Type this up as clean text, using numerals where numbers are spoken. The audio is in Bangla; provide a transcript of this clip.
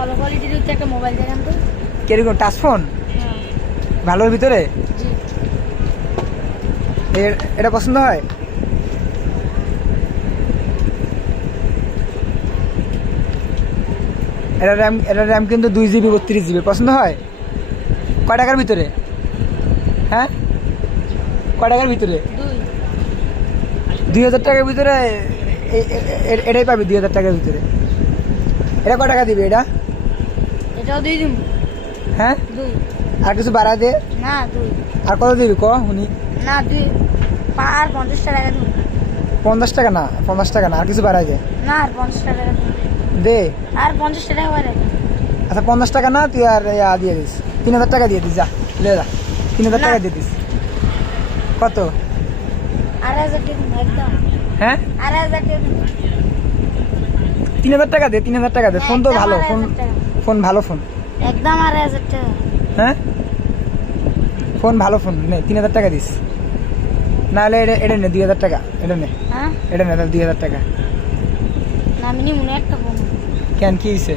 ভালো কোয়ালিটির হচ্ছে একটা মোবাইল দেখান তো। কিরকম টাচ ফোন? ভালোর ভিতরে? জি। এটা পছন্দ হয়? এটা র্যাম কিন্তু 2 GB 32 GB পছন্দ হয়? কয় টাকার ভিতরে? হ্যাঁ, কয় টাকার ভিতরে? 2000 টাকার ভিতরে এটাই পাবি। 2000 টাকার ভিতরে এটা কয় টাকা দিবি? এটাও 2 দিন। হ্যাঁ, 2। আর কিছু বাড়া দে। না 2। আর কত দিবি ক শুনি? না 2 আর 50 টাকা দিন। 50 টাকা না, 50 টাকা না, আর কিছু বাড়াই দে। না আর 50 টাকা দিন দে। আর 50 টাকা বাড়াই। আচ্ছা 50 টাকা না, তুই আর দিয়ে দিস 3000 টাকা দিয়ে দিস। যা লে যা, 3000 টাকা দিয়ে দিস। কত? 2000 টাকা দিন একদম। হ্যাঁ, 2000 টাকা দিন। 3000 টাকা দে, 3000 টাকা দে। ফোন তো ভালো, ফোন ভালো ফোন। একদম 2000 টাকা। হ্যাঁ, ফোন ভালো ফোন নে, 3000 টাকা দিস। নাহলে এটা নে 2000 টাকা। এটা নে, হ্যাঁ এটা নে 2000 টাকা। না মিনিমাম একটা ফোন। কেন, কি হয়েছে?